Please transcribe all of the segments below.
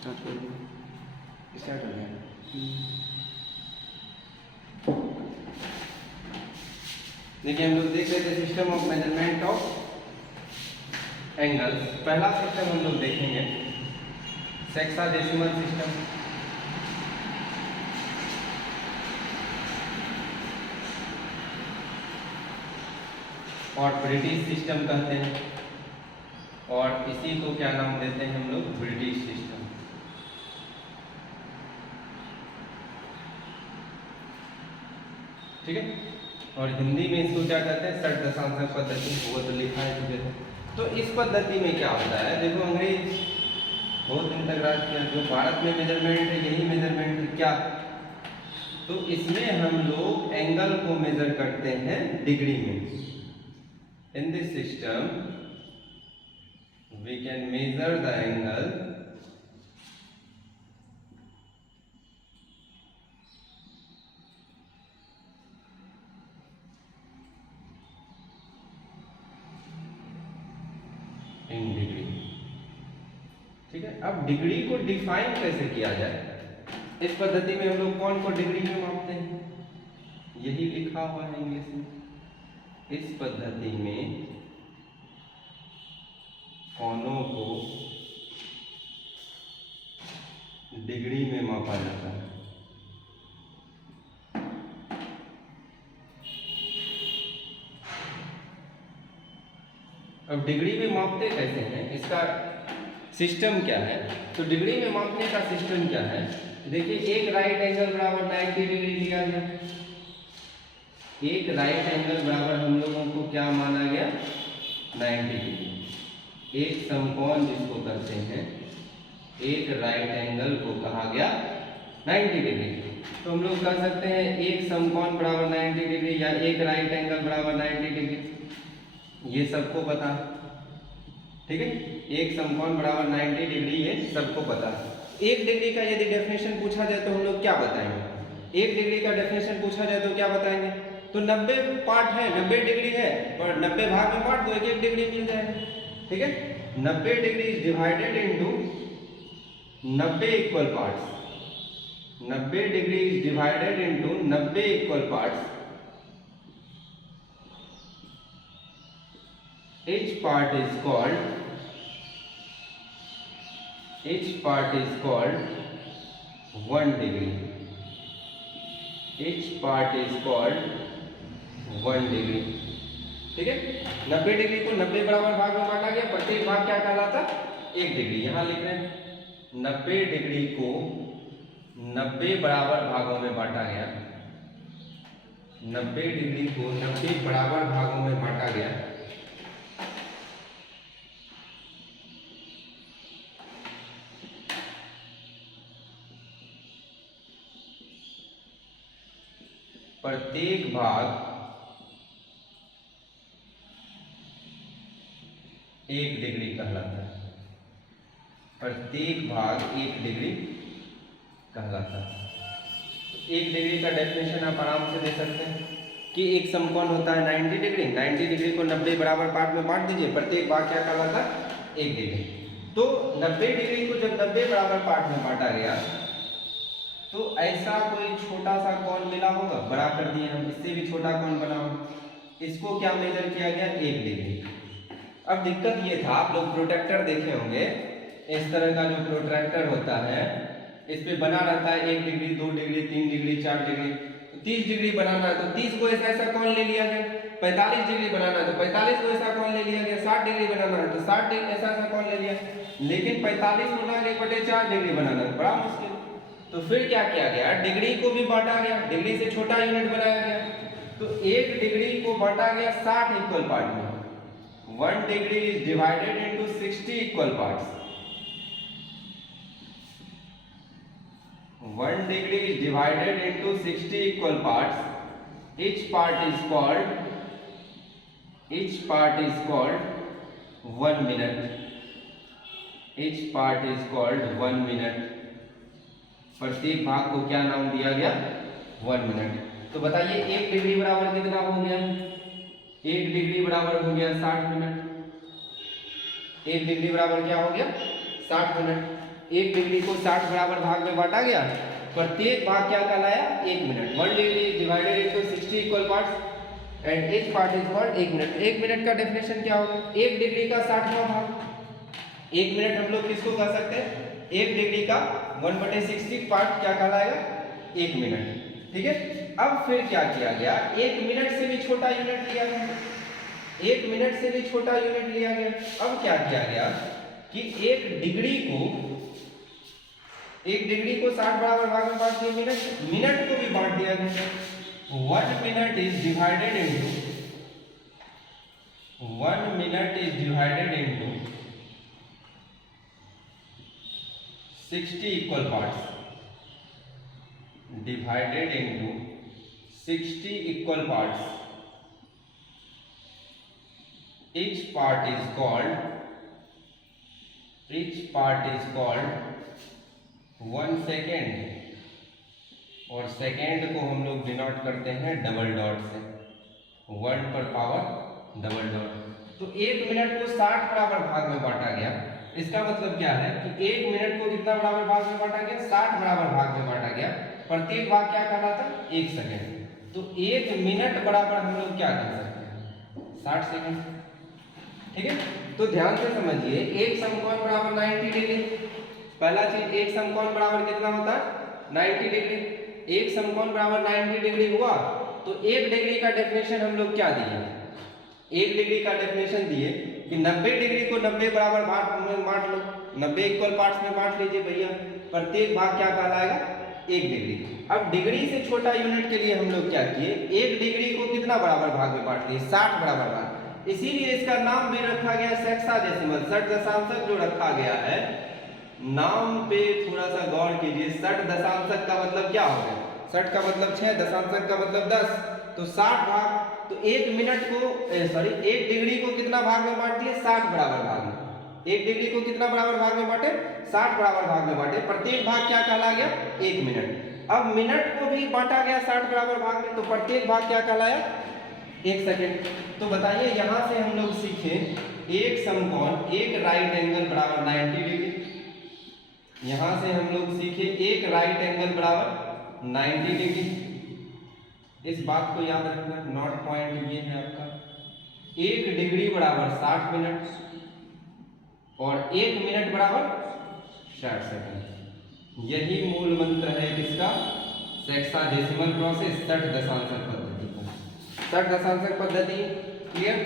Start कर दो। Start हो गया। देखिए हम लोग देख रहे थे system of measurement of angles. पहला सिस्टम हम लोग देखेंगे सेक्साडेसिमल सिस्टम। और ब्रिटिश सिस्टम कहते हैं, और इसी को क्या नाम देते हैं हम लोग, ब्रिटिश सिस्टम। ठीक है। और हिंदी में इसको क्या कहते हैं, षट दशांश पद्धति, वो तो लिखा है तुझे। तो इस पद्धति में क्या होता है, देखो अंग्रेज बहुत दिन तक राज किया, जो भारत में मेजरमेंट है यही मेजरमेंट है क्या। तो इसमें हम लोग एंगल को मेजर करते हैं डिग्री में। In this system we can measure the angle in degree। ठीक है। अब डिग्री को डिफाइन कैसे किया जाए, इस पद्धति में हम लोग कौन को डिग्री में मापते हैं, यही लिखा हुआ है इंग्लिश में। इस पद्धति में कोनों को डिग्री में मापा जाता है। अब डिग्री में मापते कैसे हैं, इसका सिस्टम क्या है। तो डिग्री में मापने का सिस्टम क्या है, देखिए एक राइट एंगल बराबर 90 डिग्री लिया गया। एक राइट एंगल बराबर हम लोगों को क्या माना गया, 90 डिग्री। एक समकोण जिसको कहते हैं, एक राइट एंगल को कहा गया 90 डिग्री। तो हम लोग कह सकते हैं एक समकोण बराबर 90 डिग्री या एक राइट एंगल बराबर 90 डिग्री, ये सबको पता है। ठीक है, एक समकोण बराबर 90 डिग्री, ये सबको पता है। एक डिग्री का यदि डेफिनेशन पूछा जाए तो हम लोग क्या बताएंगे, एक डिग्री का डेफिनेशन पूछा जाए तो क्या बताएंगे। तो 90 पार्ट है, 90 डिग्री है, और 90 भाग में बांट दो, एक एक डिग्री मिल जाएगा। ठीक है, 90 degree is divided into 90 equal parts. 90 degree is divided into 90 equal parts. Each part is called 1 degree। Each part is called 1 degree। ठीक है, 90 डिग्री को 90 बराबर भाग में बांटा गया, प्रत्येक भाग क्या कहलाता, 1 डिग्री। यहां लिख रहे हैं 90 डिग्री को 90 बराबर भागों में बांटा गया। 90 डिग्री को 90 बराबर भागों में बांटा गया। प्रत्येक भाग 1 डिग्री कहलाता है। प्रत्येक भाग 1 डिग्री कहलाता है। तो 1 डिग्री का डेफिनेशन आप आराम से दे सकते हैं कि एक समकोण होता है 90 डिग्री। 90 डिग्री को 90 बराबर पार्ट में बांट दीजिए, प्रत्येक भाग क्या कहलाता है, 1 डिग्री। तो 90 डिग्री को जब 90 बराबर पार्ट में बांटा गया तो ऐसा कोई छोटा सा कोण मिला होगा, बड़ा कर दिए हम, इससे भी छोटा कोण बना होगा, इसको क्या मेजर किया गया, 1 डिग्री। अब दिक्कत ये था, आप लोग प्रोट्रैक्टर देखे होंगे, इस तरह का जो प्रोट्रैक्टर होता है इस पे बना रहता है 1 डिग्री, 2 डिग्री, 3 डिग्री, 4 डिग्री। तो 30 डिग्री बनाना है तो 30 को ऐसा कोण ले लिया गया। 45 डिग्री बनाना है तो 45 को ऐसा कोण ले लिया गया। 60 डिग्री बनाना है तो 60 डिग्री ऐसा कोण ले लिया। लेकिन 45 गुना 1/4 डिग्री बनाना है, बड़ा मुश्किल। तो फिर क्या किया गया, डिग्री को भी बांटा गया, डिग्री से छोटा यूनिट बनाया गया। तो 1 डिग्री को बांटा गया 60 इक्वल पार्ट में। 1 degree is divided into 60 equal parts. 1 degree is divided into 60 equal parts. Each part is called 1 minute। Each part is called 1 minute। प्रत्येक भाग को क्या नाम दिया गया, 1 मिनट। तो बताइए 1 डिग्री बराबर कितना हो गया, 1 डिग्री बराबर हो गया 60 मिनट। 1 डिग्री बराबर क्या हो गया, 60 मिनट। 1 डिग्री को 60 बराबर भाग में बांटा गया, प्रत्येक भाग क्या कहलाया 1 minute. 1 degree divided into 60 equal parts and each part is called 1 minute. 1 minute का डेफिनेशन क्या होगा, 1 डिग्री का 60वां भाग। 1 मिनट हम लोग किसको कह सकते हैं, 1 डिग्री का 1/60 पार्ट क्या कहलाएगा 1 मिनट। ठीक है, अब फिर क्या किया गया, 1 मिनट से भी छोटा यूनिट लिया गया, 1 मिनट से भी छोटा यूनिट लिया गया। अब क्या किया गया कि 1 डिग्री को 60 बराबर भाग में बांट दिया, मिनट को भी बांट दिया गया। 1 minute is divided into 60 equal parts, divided into 60 equal parts. Each part is called 1 second, और सेकेंड को हम लोग डिनोट करते हैं डबल डॉट से, 1 पर पावर डबल डॉट। तो 1 मिनट को 60 बराबर भाग में बांटा गया, इसका मतलब क्या है कि 1 मिनट को कितना बराबर भाग में बांटा गया, 60 बराबर भाग में बांटा गया। प्रत्येक भाग क्या कहलाता है 1 सेकंड। तो 1 मिनट बराबर हम लोग क्या कर सकते हैं 60 सेकंड। ठीक है, तो ध्यान से समझिए, एक समकोण बराबर 90 डिग्री। पहला चीज, एक समकोण बराबर कितना होता है 90 डिग्री। एक समकोण बराबर 90 डिग्री हुआ तो 1 डिग्री का डेफिनेशन हम लोग क्या दिए, 1 डिग्री का डेफिनेशन दिए कि 90 डिग्री को 90 बराबर भाग में बांट लो, 90 इक्वल पार्ट्स में बांट लीजिए भैया। प्रत्येक भाग क्या कहलाएगा 1 डिग्री। अब डिग्री से छोटा यूनिट के लिए हम लोग क्या किए, 1 डिग्री को कितना बराबर भाग में बांट दिए 60 बराबर भाग। इसीलिए इसका नाम भी रखा गया सेक्साडेसिमल, 60 दशांशक जो रखा गया है। नाम पे थोड़ा सा गौर कीजिए, 60 दशांशक का मतलब क्या हो गया, 60 का मतलब 6, दशांशक का मतलब 10, तो 60 भाग। तो 1 मिनट को 1 डिग्री को कितना भाग में बांट दिए 60 बराबर भाग में। 1 डिग्री को कितना बराबर भाग में बांटे 60 बराबर भाग में बांटे। प्रत्येक भाग क्या कहला गया 1 मिनट। अब मिनट को भी बांटा गया 60 बराबर भाग में, तो प्रत्येक भाग क्या कहलाया 1 सेकंड। तो बताइए यहां से हम लोग सीखे एक समकोण, एक राइट एंगल बराबर 90 डिग्री। यहां से हम लोग सीखे एक राइट एंगल बराबर 90 डिग्री। इस बात को याद रखना, नॉट पॉइंट ये है आपका। 1 डिग्री बराबर 60 मिनट और 1 मिनट बराबर 60 सेकंड। यही मूल मंत्र है किसका, सेक्साडेसिमल प्रोसेस, 60 दशांशक पद्धति का। 60 दशांशक पद्धति क्लियर।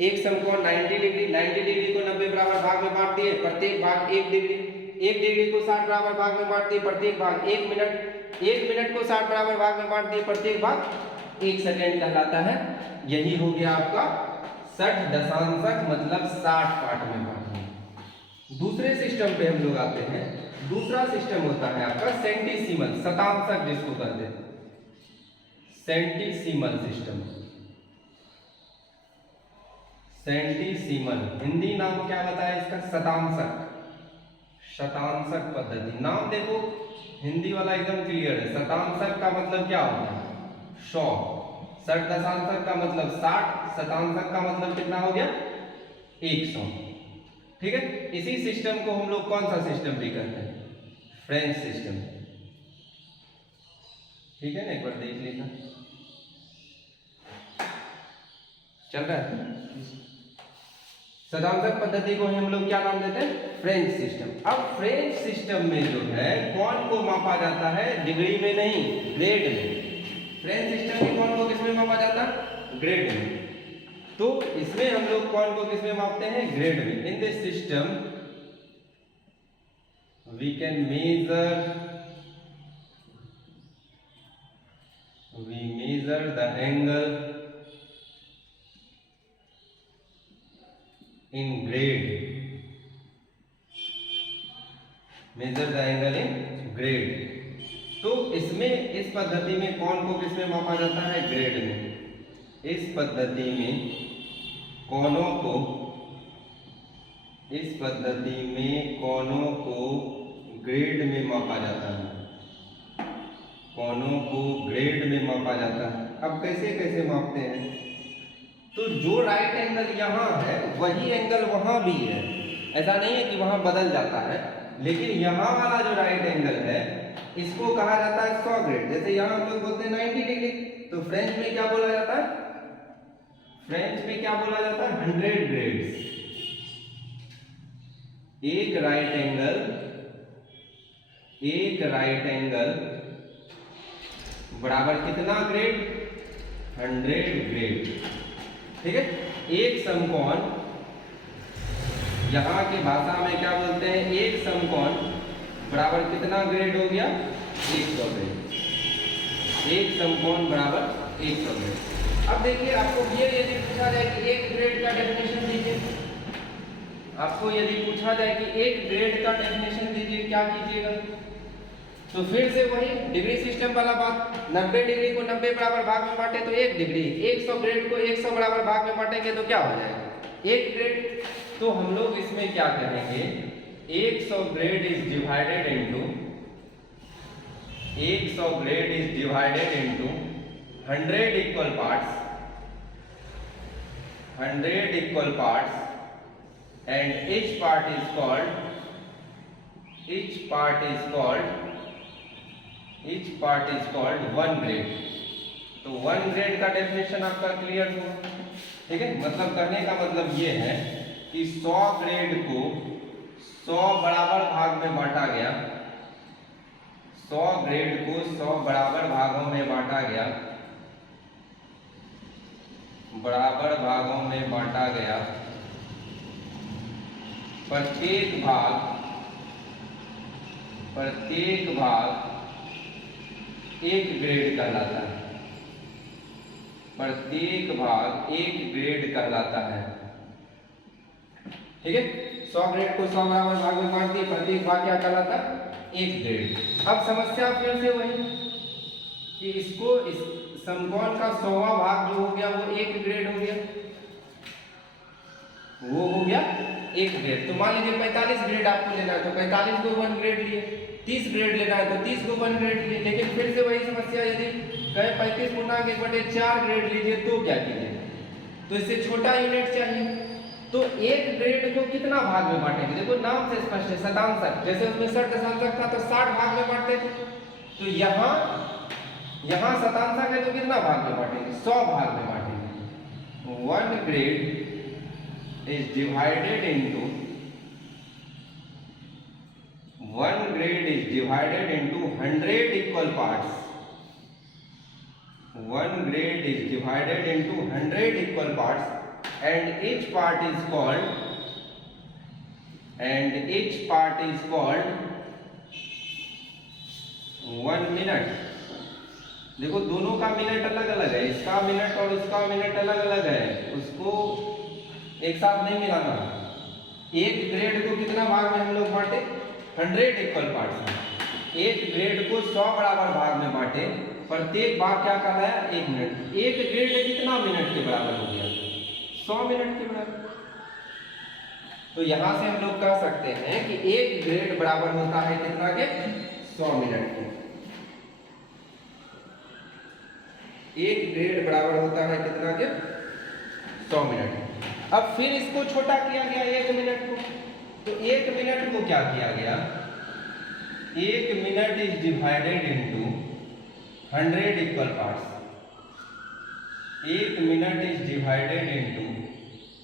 एक समकोण 90 डिग्री, 90 डिग्री को 90 बराबर भाग में बांट दिए, प्रत्येक भाग 1 डिग्री। 1 डिग्री को 60 बराबर भाग में बांट दिए, प्रत्येक भाग 1 मिनट। 1 मिनट को 60 बराबर भाग में बांट दिए, प्रत्येक भाग 1 सेकंड कहलाता है। यही हो गया आपका 60 दशांशक, मतलब 60 पार्ट में बांटना। दूसरे सिस्टम पे हम लोग आते हैं। दूसरा सिस्टम होता है आपका सेंटीसीमल, शतांशक जिसको कहते हैं, सेंटीसीमल सिस्टम। सेंटीसीमल हिंदी नाम क्या बताया इसका, शतांशक, शतांशक पद्धति। नाम देखो हिंदी वाला एकदम क्लियर है। शतांशक का मतलब क्या होता है 100, 60 दशांशक का मतलब 60, शतांशक का मतलब कितना हो गया 100। ठीक है, इसी सिस्टम को हम लोग कौन सा सिस्टम भी कहते हैं, फ्रेंच सिस्टम। ठीक है ना, एक बार देख लेना चल रहा है। शतांशक पद्धति को हम लोग क्या नाम देते हैं, फ्रेंच सिस्टम। अब फ्रेंच सिस्टम में जो है कौन को मापा जाता है, डिग्री में नहीं, ग्रेड में। फ्रेंच सिस्टम में कौन को किसमें मापा जाता है, ग्रेड में। तो इसमें हम लोग कौन को किसमें मापते हैं, ग्रेड में। In this system we can measure the angle in grade, measure the angle in grade। तो इसमें, इस पद्धति में कौन को किसमें मापा जाता है, ग्रेड में। इस पद्धति में कोनों को, इस पद्धति में कोनों को ग्रेड में मापा जाता है, कोनों को ग्रेड में मापा जाता है। अब कैसे कैसे मापते हैं, तो जो राइट एंगल यहाँ है वही एंगल वहाँ भी है। ऐसा नहीं है कि वहाँ बदल जाता है, लेकिन यहाँ वाला जो राइट एंगल है इसको कहा जाता है 100 ग्रेड। जैसे यहाँ हम लोग बोलते हैं 90 डिग्री, तो फ्रेंच में क्या बोला जाता है? फ्रेंच में क्या बोला जाता है? 100 ग्रेड्स। एक राइट एंगल बराबर कितना ग्रेड? 100 ग्रेड। ठीक है। एक समकोण, यहाँ की भाषा में क्या बोलते हैं? एक समकोण बराबर कितना ग्रेड हो गया? 100 ग्रेड। एक समकोण बराबर 100 ग्रेड। अब देखिए, आपको ये यदि पूछा जाए कि एक ग्रेड का डेफिनेशन दीजिए, आपको यदि पूछा जाए कि एक ग्रेड का डेफिनेशन दीजिए, क्या कीजिएगा? तो फिर से वही डिग्री सिस्टम वाला बात, 90 डिग्री को 90 बराबर भाग में बांटे तो 1 डिग्री, 100 ग्रेड को 100 बराबर भाग में बांटेंगे तो क्या हो जाएगा? 1 ग्रेड। तो हम लोग इसमें क्या करेंगे? 100 grade is divided into 100 grade is divided into 100 equal parts, 100 equal parts, and each part is called 1 grade। तो 1 ग्रेड का डेफिनेशन आपका क्लियर हुआ। ठीक है। मतलब कहने का मतलब ये है कि 100 ग्रेड को 100 बराबर भाग में बांटा गया, 100 ग्रेड को 100 बराबर भागों में बांटा गया, बराबर भागों में बांटा गया। प्रत्येक भाग 1 ग्रेड कहलाता है। प्रत्येक भाग 1 ग्रेड कहलाता है। ठीक है। 100 ग्रेड को 100 बराबर भाग में बांट दिए, प्रत्येक भाग क्या कहलाता है? 1 ग्रेड। अब समस्या फिर से वही कि इसको इस समकोण का 100वां भाग जो हो गया वो 1 ग्रेड हो गया, वो हो गया 1 ग्रेड। तो मान लीजिए 45 ग्रेड आपको लेना है तो 45 को 1 ग्रेड लिए, 30 ग्रेड लेना है तो 30 को 1 ग्रेड लिए। लेकिन फिर से वही समस्या, यदि कहे 35 गुणा 1/4 ग्रेड लीजिए तो क्या कीजिए? तो इससे छोटा यूनिट चाहिए। तो 1 ग्रेड को कितना भाग में बांटेंगे? देखो नाम से स्पष्ट है, शतांशक। जैसे उसमें 60 दशांशक था तो 60 भाग में बांटते थे, तो यहाँ शतांशक है तो कितना भाग में बांटेंगे? 100 भाग में बांटेंगे। 1 grade is divided into 100 equal parts। 1 grade is divided into 100 equal parts and each part is called 1 minute। देखो दोनों का मिनट अलग अलग है, इसका मिनट और उसका मिनट अलग अलग है, उसको एक साथ नहीं मिलाना। 1 ग्रेड को कितना भाग में हम लोग बांटे? 100 इक्वल पार्ट्स। 1 ग्रेड को 100 बराबर भाग में बांटे, प्रत्येक भाग क्या कहलाया? 1 मिनट। 1 ग्रेड कितना मिनट के बराबर हो गया? 100 मिनट के बराबर। तो यहां से हम लोग कह सकते हैं कि 1 ग्रेड बराबर होता है कितना के? 100 मिनट के। 1 ग्रेड बराबर होता है कितना के? 100 मिनट। अब फिर इसको छोटा किया गया 1 मिनट को, तो 1 मिनट को क्या किया गया? 1 minute is divided into 100 equal parts. 1 minute is divided into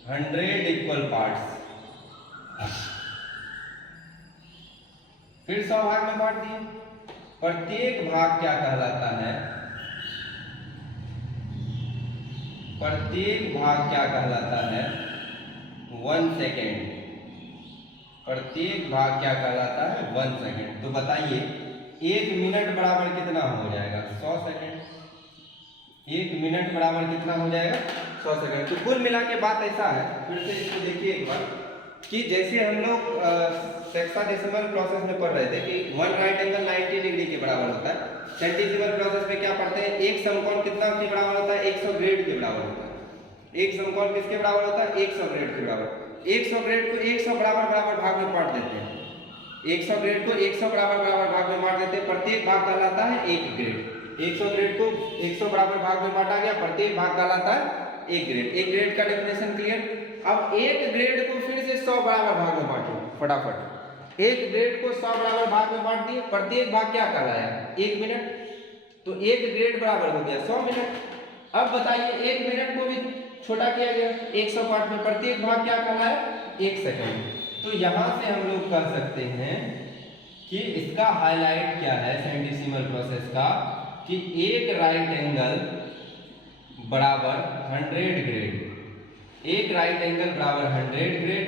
100 equal parts. फिर 100 भाग में बांट दिए, प्रत्येक भाग क्या कहलाता है? प्रत्येक भाग क्या कहलाता है? 1 सेकेंड। प्रत्येक भाग क्या कहलाता है? 1 सेकेंड। तो बताइए 1 मिनट बराबर कितना हो जाएगा? 100 सेकेंड। 1 मिनट बराबर कितना हो जाएगा? 100 सेकेंड। तो कुल मिला के बात ऐसा है, फिर से इसको देखिए एक बार, कि जैसे हम लोग सेक्साडेसिमल प्रोसेस में पढ़ रहे थे कि 1 राइट एंगल 90 डिग्री के बराबर होता है, सेंटीसिमल प्रोसेस में क्या पढ़ते हैं? एक समकोण कितना के बराबर होता है? 100 ग्रेड के बराबर होता है। एक समकोण किसके बराबर होता है? 100 ग्रेड के बराबर। 100 ग्रेड को 100 बराबर भाग में बांट देते हैं। 100 ग्रेड को 100 बराबर भाग में बांट देते हैं, प्रत्येक भाग कहलाता है 1 ग्रेड। 100 ग्रेड को 100 बराबर भाग में बांटा गया, प्रत्येक भाग कहलाता है 1 ग्रेड। 1 ग्रेड का डेफिनेशन क्लियर। अब 1 ग्रेड को फिर से 100 बराबर भाग में बांटो फटाफट। एक ग्रेड को 100 बराबर भाग में बांट दिए, प्रत्येक भाग क्या कहलाया, 1 मिनट, तो 1 ग्रेड बराबर हो गया 100 मिनट। अब बताइए 1 मिनट को भी छोटा किया गया 100 पार्ट में, प्रत्येक भाग क्या कहलाया, 1 सेकंड। तो यहाँ से हम लोग कह सकते हैं कि इसका हाईलाइट क्या है सेंटीसीमल प्रोसेस का, कि एक राइट एंगल बराबर 100 ग्रेड, एक राइट एंगल बराबर 100 ग्रेड,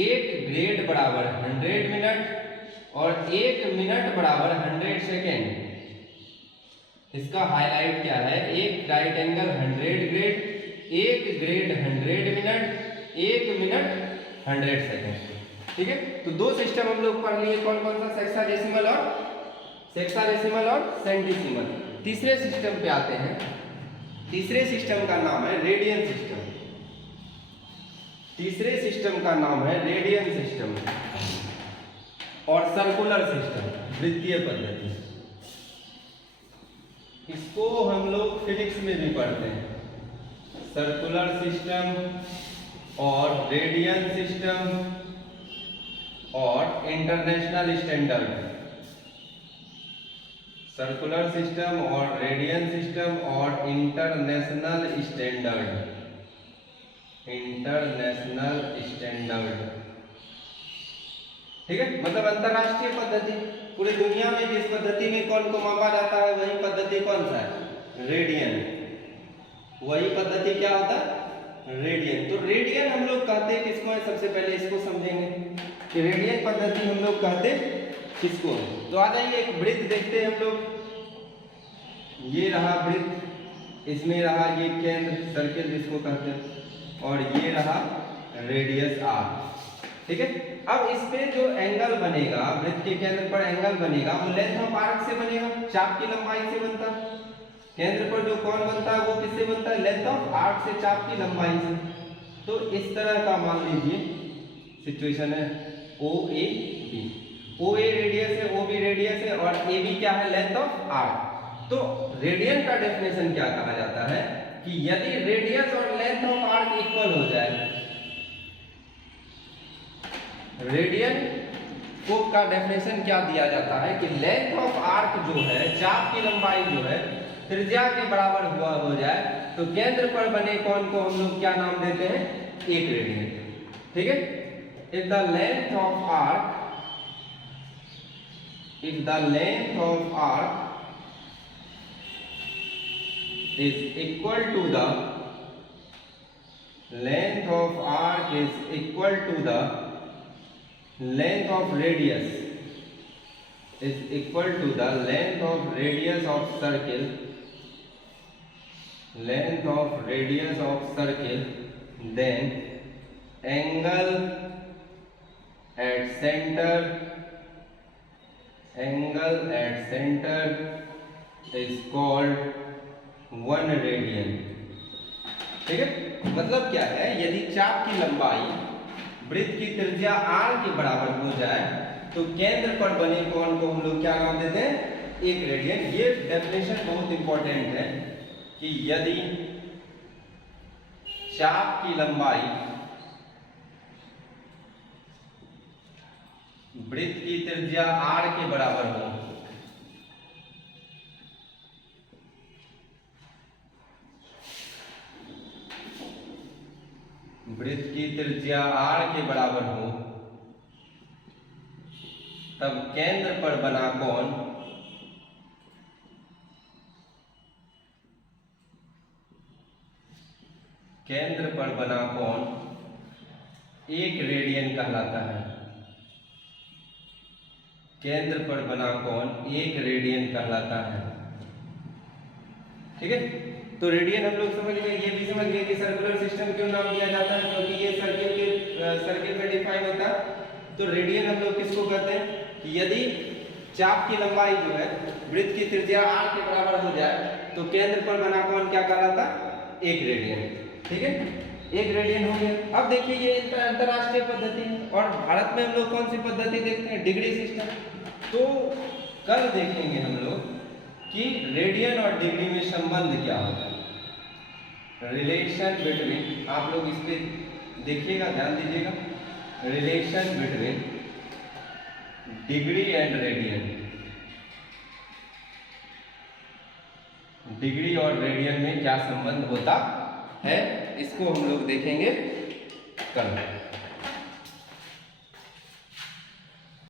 एक ग्रेड बराबर 100 मिनट और एक मिनट बराबर 100 सेकेंड। इसका हाईलाइट क्या है, एक राइट एंगल 100 ग्रेड, एक ग्रेड 100 मिनट, एक मिनट 100 सेकेंड। ठीक है, तो दो सिस्टम हम लोग पढ़ लिए, कौन कौन सा, सेक्साडेसिमल और सेंटीसीमल। तीसरे सिस्टम पे आते हैं। तीसरे सिस्टम का नाम है रेडियन सिस्टम। तीसरे सिस्टम का नाम है रेडियन सिस्टम और सर्कुलर सिस्टम, वृत्तीय पद्धति। इसको हम लोग फिजिक्स में भी पढ़ते हैं, सर्कुलर सिस्टम और रेडियन सिस्टम और इंटरनेशनल स्टैंडर्ड। सर्कुलर सिस्टम और रेडियन सिस्टम और इंटरनेशनल स्टैंडर्ड, इंटरनेशनल स्टैंडर्ड। ठीक है, मतलब अंतरराष्ट्रीय पद्धति, पूरी दुनिया में जिस पद्धति में कौन को मापा जाता है वही पद्धति कौन सा है, रेडियन। वही पद्धति क्या होता है, रेडियन। तो रेडियन हम लोग कहते हैं किसको है, सबसे पहले इसको समझेंगे कि रेडियन पद्धति हम लोग कहते किसको है। तो आ जाइए एक वृत्त देखते हैं हम लोग। ये रहा वृत्त, इसमें रहा ये केंद्र, सर्किल जिसको कहते हैं, और ये रहा रेडियस आर। ठीक है, अब इस पे जो एंगल बनेगा, वृत्त के केंद्र पर एंगल बनेगा, वो लेंथ ऑफ आर्क से बनेगा, चाप की लंबाई से बनता है। केंद्र पर जो कोण बनता है वो किससे बनता है, लेंथ ऑफ आर्क से, चाप की लंबाई से। तो इस तरह का मान लीजिए सिचुएशन है, ओ A B. O A radius है, ओ बी रेडियस है और ए बी क्या है, लेंथ ऑफ आर्क। तो रेडियन का डेफिनेशन क्या कहा जाता है कि यदि रेडियस और लेंथ ऑफ आर्क इक्वल हो जाए, रेडियन को का डेफिनेशन क्या दिया जाता है कि लेंथ ऑफ आर्क जो है, चाप की लंबाई जो है त्रिज्या के बराबर हुआ हो जाए, तो केंद्र पर बने कोण को हम लोग क्या नाम देते हैं, 1 रेडियन। ठीक है, if the length of arc is equal to the length of arc is equal to the length of radius, is equal to the length of radius of circle, length of radius of circle, then angle at center is called 1 radian. ठीक है, मतलब क्या है, यदि चाप की लंबाई वृत्त की त्रिज्या r के बराबर हो जाए तो केंद्र पर बने कोण को हम लोग क्या नाम देते हैं, 1 रेडियन। ये डेफिनेशन बहुत इंपॉर्टेंट है कि यदि चाप की लंबाई वृत्त की त्रिज्या r के बराबर हो, वृत्त की त्रिज्या r के बराबर हो, तब केंद्र पर बना कोण केंद्र पर बना कोण 1 रेडियन कहलाता है। केंद्र पर बना कोण 1 रेडियन कहलाता है। ठीक है, तो रेडियन हम लोग समझ गए। ये भी समझ गए कि सर्कुलर सिस्टम क्यों नाम दिया जाता है, क्योंकि ये सर्किल में डिफाइन होता है। तो रेडियन हम लोग किसको कहते हैं कि यदि चाप की लंबाई जो है वृत्त की त्रिज्या r के बराबर हो जाए तो केंद्र पर बना कोण क्या कहलाता, 1 रेडियन। ठीक है, 1 रेडियन हो गया। अब देखिए ये अंतरराष्ट्रीय पद्धति है और भारत में हम लोग कौन सी पद्धति देखते हैं, डिग्री सिस्टम। तो कल देखेंगे हम लोग कि रेडियन और डिग्री में संबंध क्या होता है, रिलेशन बिटवीन। आप लोग इस पे देखिएगा, ध्यान दीजिएगा, relation between degree and radian, degree और रेडियन में क्या संबंध होता है, इसको हम लोग देखेंगे कल।